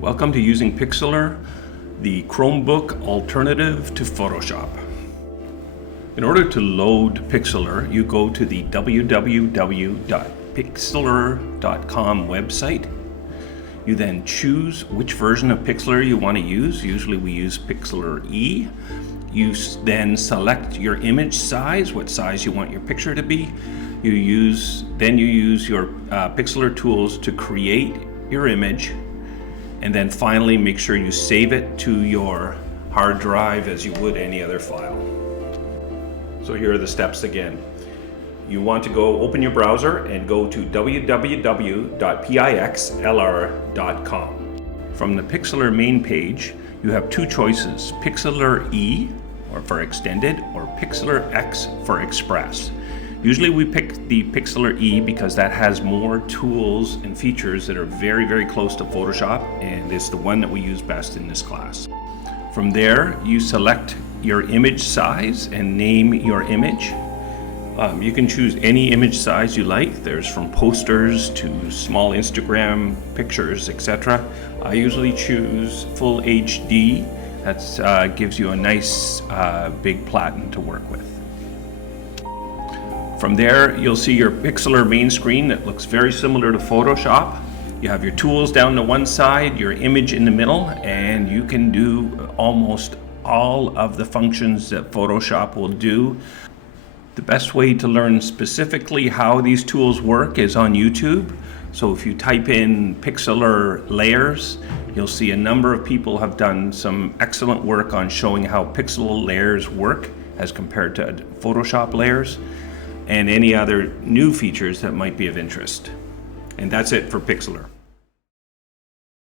Welcome to using Pixlr, the Chromebook alternative to Photoshop. In order to load Pixlr, you go to the www.pixlr.com website. You then choose which version of Pixlr you want to use. Usually we use Pixlr E. You then select your image size, what size you want your picture to be. You use your Pixlr tools to create your image, and then finally make sure you save it to your hard drive as you would any other file. So here are the steps again. You want to go open your browser and go to www.pixlr.com. From the Pixlr main page, you have two choices: Pixlr E, or for extended, or Pixlr X for express. Usually we pick the Pixlr E because that has more tools and features that are very, very close to Photoshop, and it's the one that we use best in this class. From there, you select your image size and name your image. You can choose any image size you like. There's from posters to small Instagram pictures, etc. I usually choose full HD. That gives you a nice big platen to work with. From there, you'll see your Pixlr main screen that looks very similar to Photoshop. You have your tools down to one side, your image in the middle, and you can do almost all of the functions that Photoshop will do. The best way to learn specifically how these tools work is on YouTube. So if you type in Pixlr layers, you'll see a number of people have done some excellent work on showing how Pixlr layers work as compared to Photoshop layers, and any other new features that might be of interest. And that's it for Pixlr.